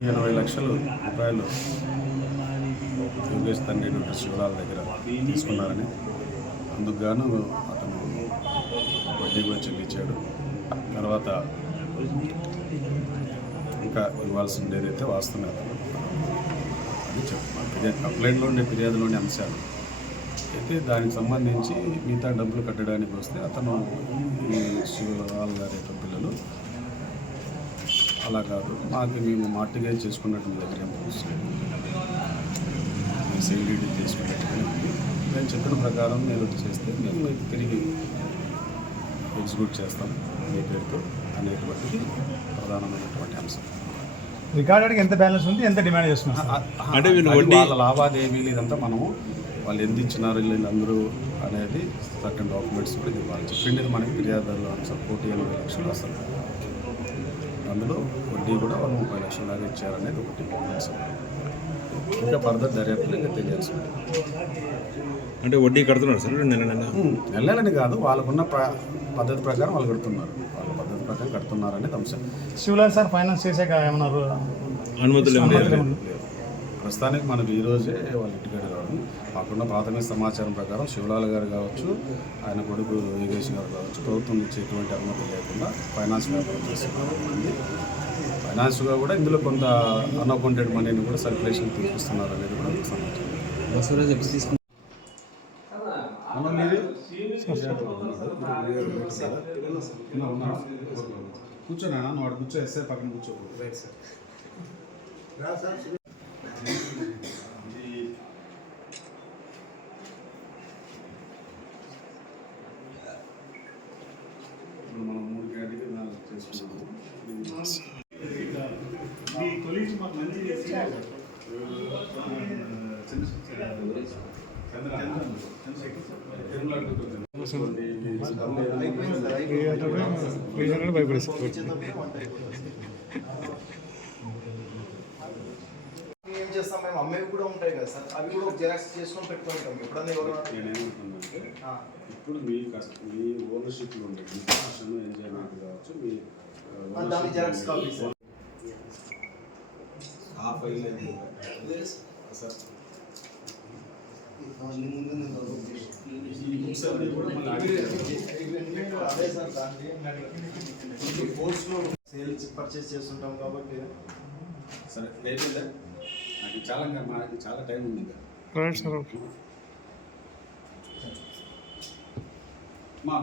ఎనభై లక్షలు రూపాయలు యోగేష్ తండ్రి డాక్టర్ దగ్గర తీసుకున్నారని. అందుకు గాను అతను వడ్డీ కూడా చెల్లించాడు. తర్వాత ఇంకా ఇవ్వాల్సి ఏదైతే వాస్తవమే అతను అది చెప్తున్నాను ఫిర్యాదు కంప్లైంట్లో ఉండే ఫిర్యాదులోని అంశాలు. అయితే దానికి సంబంధించి మిగతా డబ్బులు కట్టడానికి వస్తే అతను ఈ గారి యొక్క పిల్లలు అలా కాదు. మాకు మేము మార్టిగేజ్ చేసుకున్నట్టు మీ దగ్గర డీడీ చేసుకున్నట్టుగానే ఉంది. మేము చెప్పిన ప్రకారం మీరు చేస్తే మేము మీకు తిరిగి ఎగ్జిక్యూట్ చేస్తాం మీ పేరుతో అనేటువంటిది ప్రధానమైనటువంటి అంశం. రికార్డెడ్కి ఎంత బ్యాలెన్స్ ఉంది? ఎంత డిమాండ్ చేస్తున్నారు? అంటే వీళ్ళు లావాదేవీలు ఇదంతా మనము వాళ్ళు ఎంత ఇచ్చినారు వీళ్ళందరూ అనేది సర్టన్ డాక్యుమెంట్స్ కూడా ఇది వాళ్ళు చెప్పిండేది మనకి ఫిర్యాదులో అంశం. కోటి ఎనభై లక్షలు అసలు. అందులో వడ్డీ కూడా వాళ్ళు ముప్పై లక్షల దాకా ఇచ్చారనేది ఒకటి ఇంకా ఫర్దర్ దర్యాప్తులు ఇంకా తెలియాల్సి ఉంది అంటే వడ్డీ కడుతున్నారు సార్ నెల నెల? నెలలని కాదు వాళ్ళకున్న ప్ర- పద్ధతి ప్రకారం వాళ్ళు కడుతున్నారు. వాళ్ళ పద్ధతి ప్రకారం కడుతున్నారు అనేది అంశం. శివలాల్ సార్ ఫైనాన్స్ చేసాక ఏమన్నారు? అనుమతులు. ప్రస్తుతానికి మనకు ఈ రోజే వాళ్ళు ఇంటికాడ రావడం. మాకున్న ప్రాథమిక సమాచారం ప్రకారం శివలాల్ గారు కావచ్చు ఆయన కొడుకు యోగేష్ గారు కావచ్చు ప్రభుత్వం ఇచ్చే ఎటువంటి అనుమతి లేకుండా ఫైనాన్స్ వ్యాపారం చేస్తున్నారు ఉంది ఫైనాన్స్గా కూడా ఇందులో కొంత అన్అకౌంటెడ్ మనీని కూడా సర్క్యులేషన్ తీసుకొస్తున్నారు అనేది కూడా సమాచారం. కూర్చోనా? వాడు కూర్చో ఎస్ఐ పక్కన కూర్చో రైట్ సార్ ఇప్పుడు మనం మూడు కేటగిరీలు చేసుకున్నాము ఏం చేస్తాం మేము? అమ్మేవి కూడా ఉంటాయి కదా సార్. అవి కూడా ఒక జెరాక్స్ చేసుకొని పెట్టుకుంటాం ఎప్పుడన్నా ఆ, ఇప్పుడు మీ కష్ట మీ ఓనర్షిప్లో ఉండే ఇన్ఫర్మేషన్ ఎంజాయ్మెంట్ కావచ్చు? మీ జెరాక్స్ కాపీ సార్. ఆ ఫైల్ సార్. ఈ బుక్స్ అన్నీ కూడా మళ్ళీ అదే సార్ దాంట్లో కోర్స్లో సేల్స్ పర్చేస్ చేస్తుంటాం కాబట్టి సరే లేదంటే నాకు చాలా ఇంకా మనకి చాలా టైం ఉంది ఇంకా రైట్ సార్ ఓకే మా